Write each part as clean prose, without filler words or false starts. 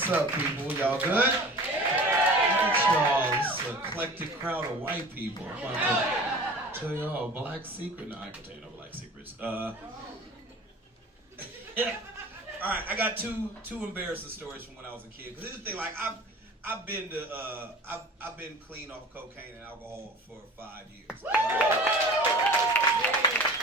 What's up, people? Y'all good? Look at y'all. This eclectic crowd of white people. I'm about to tell y'all a black secret. No, I can tell you no black secrets. All right, I got two embarrassing stories from when I was a kid. Cause this is the thing, like I've been clean off cocaine and alcohol for 5 years.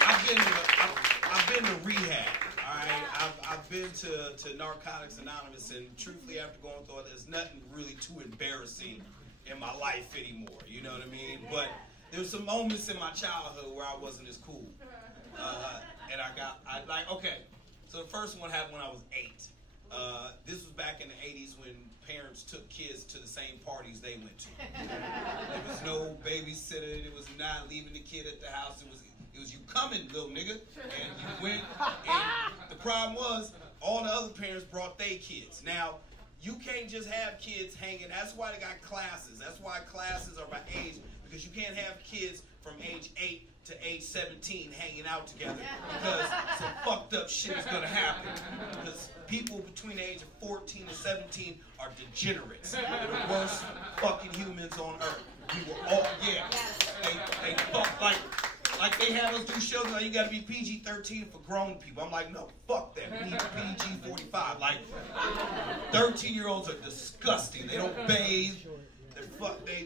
I've been to rehab. All right, I've been to Narcotics Anonymous, and truthfully, after going through it, there's nothing really too embarrassing in my life anymore. You know what I mean? But there's some moments in my childhood where I wasn't as cool, and okay. So the first one happened when I was 8. This was back in the 80s when parents took kids to the same parties they went to. There was no babysitter. It was not leaving the kid at the house. It was you coming, little nigga. And you went. And the problem was all the other parents brought their kids. Now, you can't just have kids hanging. That's why they got classes. That's why classes are by age, because you can't have kids from age 8 to age 17 hanging out together, because some fucked up shit is gonna happen. Because people between the age of 14 and 17 are degenerates. They're the worst fucking humans on earth. We were all, yeah. They fuck like they have us do shows like you gotta be PG-13 for grown people. I'm like, no, fuck that. We need PG-45. Like, 13-year-olds are disgusting. They don't bathe.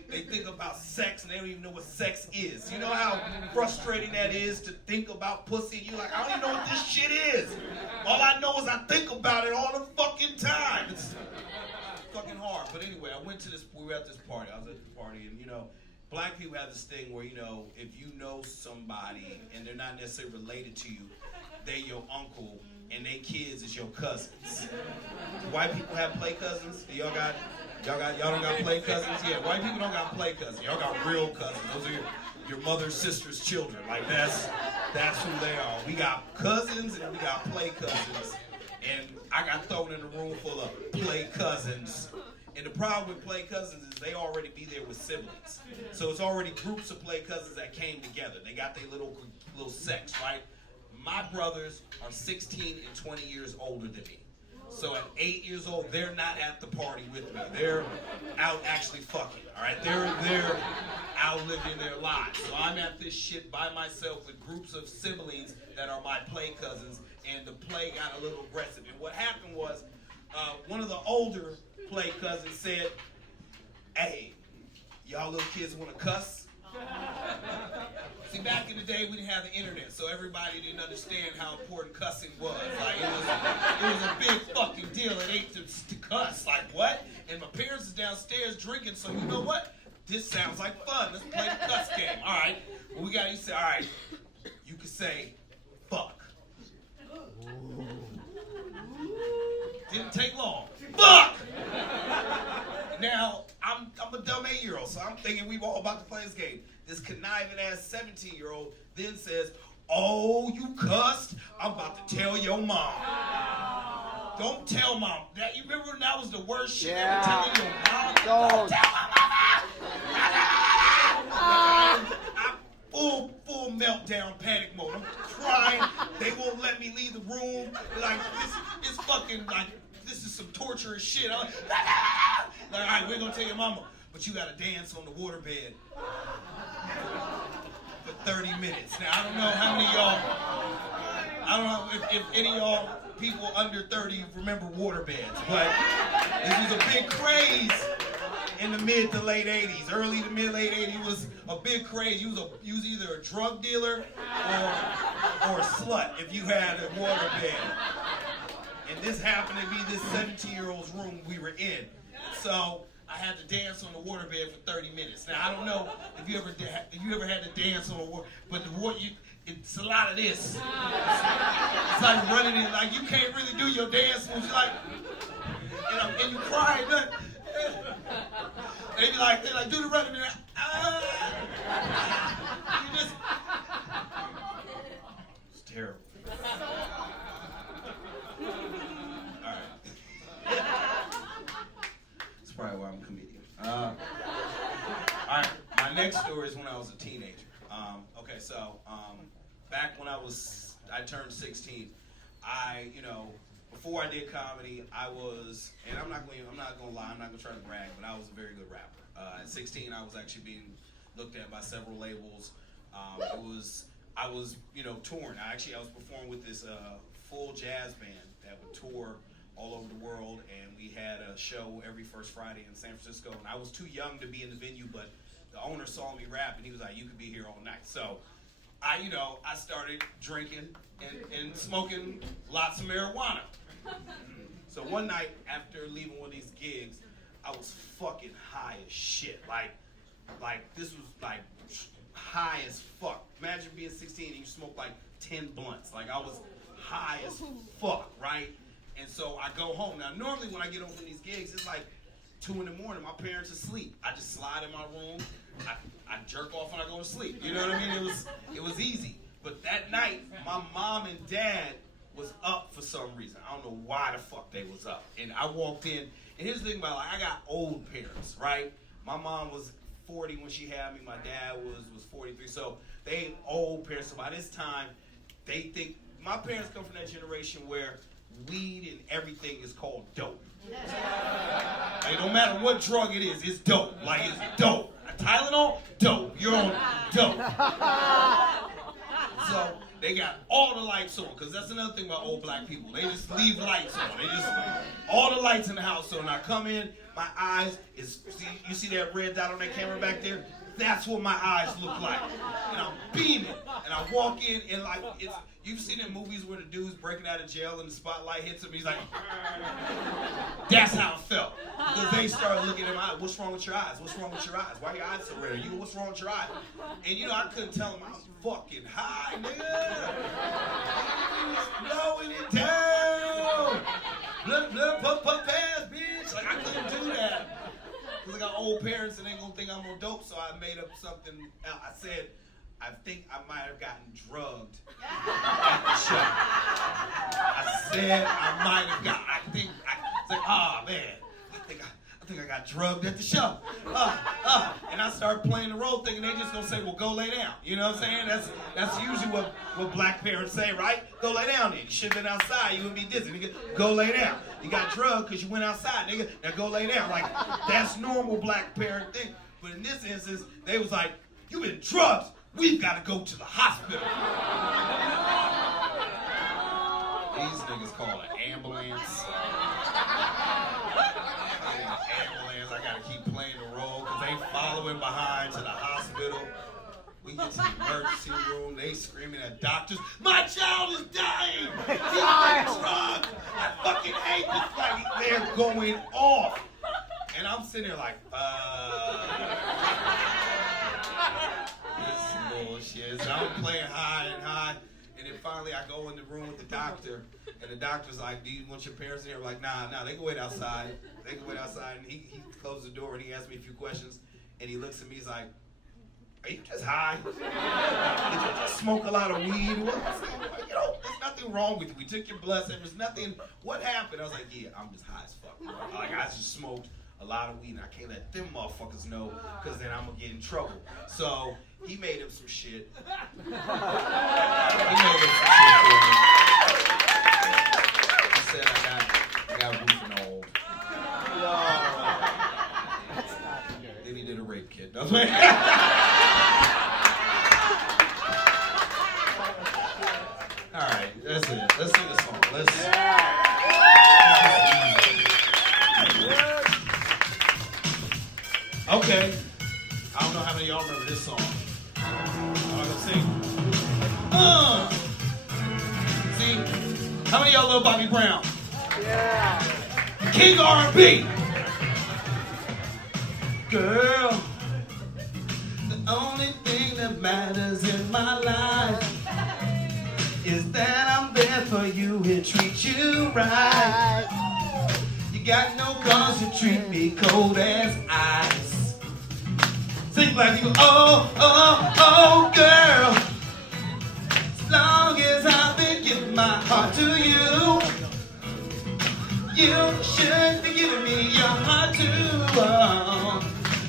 They think about sex and they don't even know what sex is. You know how frustrating that is to think about pussy? You like, I don't even know what this shit is. All I know is I think about it all the fucking time. It's fucking hard. But anyway, we were at this party. I was at the party, and black people have this thing where, if you know somebody and they're not necessarily related to you, they're your uncle and their kids is your cousins. White people have play cousins. Y'all don't got play cousins? Yeah, white people don't got play cousins. Y'all got real cousins. Those are your mother's sister's children. Like, that's who they are. We got cousins and we got play cousins. And I got thrown in a room full of play cousins. And the problem with play cousins is they already be there with siblings. So it's already groups of play cousins that came together. They got their little sects, right? My brothers are 16 and 20 years older than me. So at 8 years old, they're not at the party with me. They're out actually fucking, all right? They're out living their lives. So I'm at this shit by myself with groups of siblings that are my play cousins, and the play got a little aggressive. And what happened was, one of the older play cousins said, hey, y'all little kids want to cuss? See, back in the day, we didn't have the internet, so everybody didn't understand how important cussing was. Like, it was a big fucking deal at 8 to cuss. Like, what? And my parents is downstairs drinking, so you know what? This sounds like fun. Let's play the cuss game. All right. Well, you say, all right, you can say, fuck. Didn't take long. Fuck! Now, I'm a dumb 8-year-old, so I'm thinking we were all about to play this game. This conniving ass 17-year-old then says, oh, you cussed? I'm about to tell your mom. Don't tell mom. You remember that was the worst shit ever, telling your mom? Don't tell my mama! I'm full meltdown, panic mode. I'm crying. They won't let me leave the room. Like, this is fucking, like, this is some torturous shit. I'm like, all right, we're going to tell your mama. But you got to dance on the waterbed for 30 minutes. Now, I don't know how many of y'all, I don't know if any of y'all people under 30 remember waterbeds, but this was a big craze in the mid to late 80s. Early to mid late 80s was a big craze. You was either a drug dealer or a slut if you had a waterbed. And this happened to be this 17-year-old's room we were in. So I had to dance on the waterbed for 30 minutes. Now, I don't know if you ever had to dance on a water, but it's a lot of this. It's like running in, like you can't really do your dance moves. You're like, and you crying. They're like, do the running. You just, it's terrible. Probably why I'm a comedian. All right, my next story is when I was a teenager. Back when I turned 16, before I did comedy, I was, and I'm not gonna lie, I'm not gonna try to brag, but I was a very good rapper. At 16, I was actually being looked at by several labels. I was touring. I was performing with this full jazz band that would tour all over the world, and we had a show every first Friday in San Francisco. And I was too young to be in the venue, but the owner saw me rap, and he was like, "You could be here all night." So I started drinking and smoking lots of marijuana. So one night after leaving one of these gigs, I was fucking high as shit. Like this was like high as fuck. Imagine being 16 and you smoke like 10 blunts. Like I was high as fuck, right? And so I go home. Now normally when I get home from these gigs, it's like 2 in the morning. My parents are asleep. I just slide in my room. I jerk off when I go to sleep. You know what I mean? It was easy. But that night, my mom and dad was up for some reason. I don't know why the fuck they was up. And I walked in, and here's the thing about I got old parents, right? My mom was 40 when she had me. My dad was 43. So they ain't old parents. So by this time, they think my parents come from that generation where weed and everything is called dope. Like, no matter what drug it is, it's dope. Like it's dope. Tylenol, dope. You're on dope. So they got all the lights on, because that's another thing about old black people. They just leave lights on. They just all the lights in the house. So when I come in, my eyes you see that red dot on that camera back there? That's what my eyes look like. And I'm beaming. And I walk in and like you've seen in movies where the dude's breaking out of jail and the spotlight hits him, he's like, that's how it felt. Because they started looking at my eyes. What's wrong with your eyes? What's wrong with your eyes? Why are your eyes so red? What's wrong with your eyes? And I couldn't tell them I was fucking high, nigga. Blowing it down. Blood, puff, pass, bitch. Like I couldn't do that. Because I got old parents and they gonna think I'm on dope, so I made up something else. I said, I think I might have gotten drugged at the show. I said I might have got. It's like, man, I think I got drugged at the show. And I started playing the role, thinking they just gonna say, well, go lay down. You know what I'm saying? That's usually what black parents say, right? Go lay down then. You should have been outside. You would be dizzy. Nigga, go lay down. You got drugged because you went outside, nigga. Now go lay down. Like, that's normal black parent thing. But in this instance, they was like, you been drugged. We've got to go to the hospital. These niggas call an ambulance. I gotta keep playing the role because they following behind to the hospital. We get to the emergency room, they screaming at doctors, my child is dying! He's been drugged! I fucking hate this. Like, they're going off. And I'm sitting there like, this is bullshit. So I'm playing high and high. And then finally I go in the room with the doctor, and the doctor's like, do you want your parents in here? I'm like, nah, they can wait outside. They can wait outside. And he closed the door and he asked me a few questions, and he looks at me, he's like, are you just high? Did you just smoke a lot of weed? There's nothing wrong with you. We took your blood sample. There's nothing. What happened? I was like, yeah, I'm just high as fuck. Like, I just smoked a lot of weed, and I can't let them motherfuckers know, because then I'm going to get in trouble. So he made him some shit. He said I got roofing old. Then he did a rape kit. That's what all right, that's it. Let's sing a song. Okay. I don't know how many of y'all remember this song. I'm gonna sing. See? How many of y'all love Bobby Brown? Yeah. King R&B. Girl, the only thing that matters in my life is that I'm there for you and treat you right. You got no cause to treat me cold as ice. Sing like you, oh, girl. As long as I've been giving my heart to you, you should be giving me your heart too.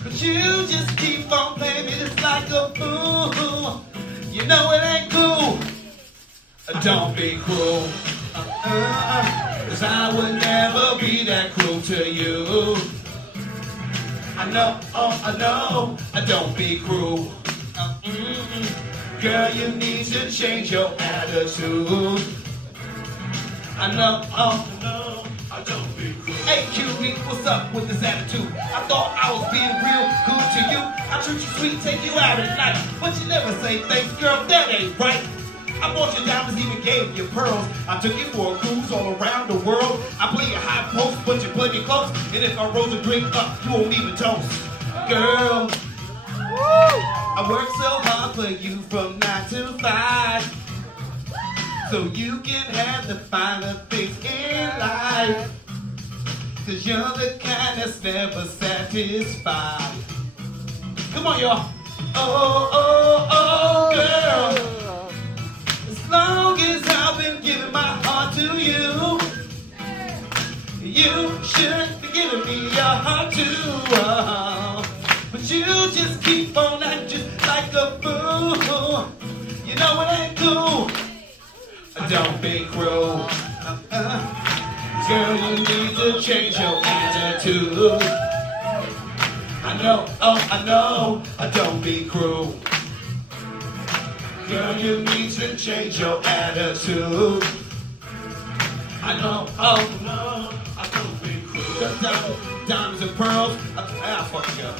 But you just keep on playing me just like a fool. You know it ain't cool. Don't be cruel. 'cause I would never be that cruel to you. I know, don't be cruel. Girl, you need to change your attitude. I know, don't be cruel. Hey, cutie, what's up with this attitude? I thought I was being real good to you. I treat you sweet, take you out at night, but you never say thanks, girl, that ain't right. I bought you diamonds, even gave you pearls. I took you for a cruise all around the world. I play a high post, but you play me close. And if I roll a drink up, you won't even toast. Girl, I work so hard for you from 9 to 5, so you can have the finer things in life. 'Cause you're the kind that's never satisfied. Come on, y'all. Oh, girl. As long as I've been giving my heart to you, you should be giving me your heart too. But you just keep on acting just like a fool. You know it ain't cool. Don't be cruel. Girl, you need to change your attitude. I know, don't be cruel. Girl, you need to change your attitude. I know, don't be cruel. Diamonds and pearls, I'll fuck you up.